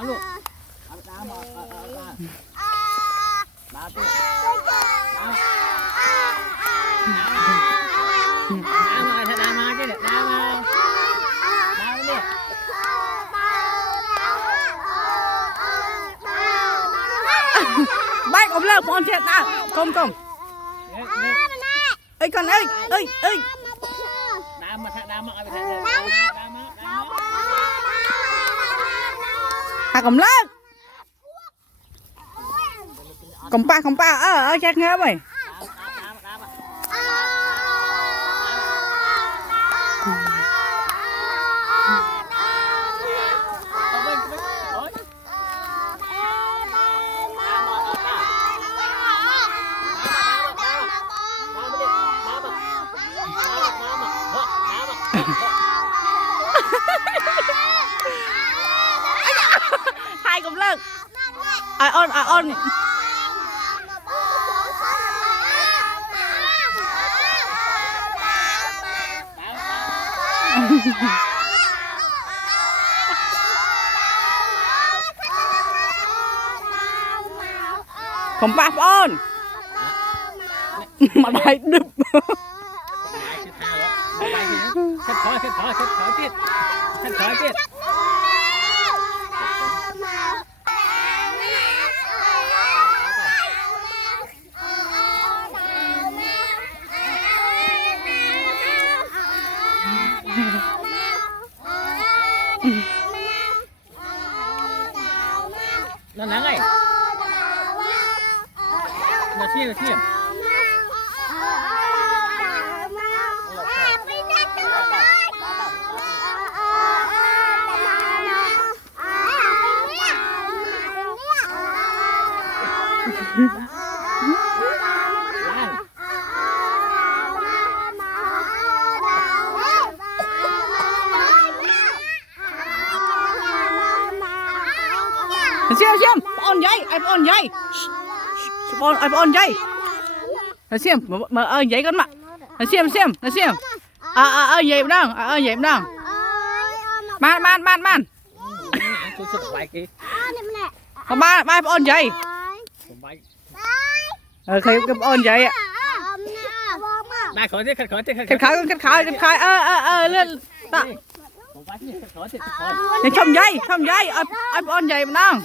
Đó luôn. Đá mà đá tiếp. Đá mà cái này, đá mà. Đá đi. bay ôm lên con chết ta công công ơi con ơi Đá mà à cầm lên cầm pa chắc nghe mày hai cầm lên ôn không ba ôn mà đại đứt Khét khỏi tiết nó nắng ấy nó xiêm xiêm ôn giấy ai ôn giấy ôn giấy xiêm mà giấy con mặt xiêm giấy đang giấy đang man ba ôn giấy khi ôn giấy Đây khỏi tiết khát khởi lên ta không giấy ai ôn giấy đang